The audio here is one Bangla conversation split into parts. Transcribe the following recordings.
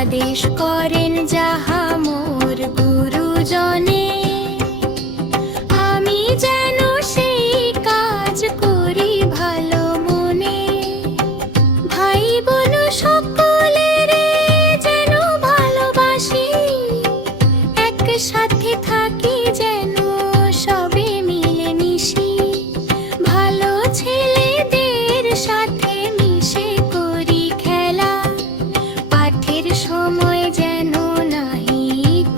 আদেশ করেন যাহা মোর গুরুজনে, আমি যেন সেই কাজ করি ভালো মনে। ভাই বোন সকলের যেন ভালোবাসি, একসাথে থাকি যেন সবে মিলেমিশি। ভালো ছেলেদের সাথে মিশে করি খেলা, পাঠের সময় যেন নাহি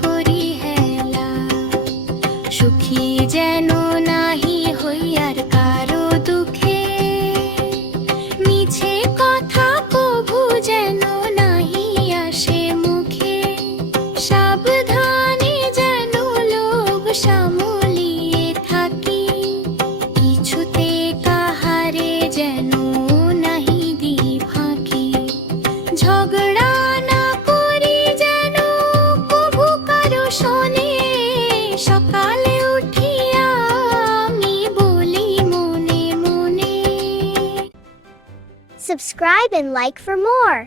করি হেলা। সুখী যেন নাহি হই আর কারো দুঃখে, মিছে কথা কভু যেন নাহি আসে মুখে। সাবধানে যেন লোভ সামলিয়ে থাকি, কিছুতে কাহারে যেন নাহি দি ফাঁকি। ঝগড়া না করি যেন কভু কারো শোনে, সকালে উঠিয়া আমি বলি মনে মনে। Subscribe and like for more.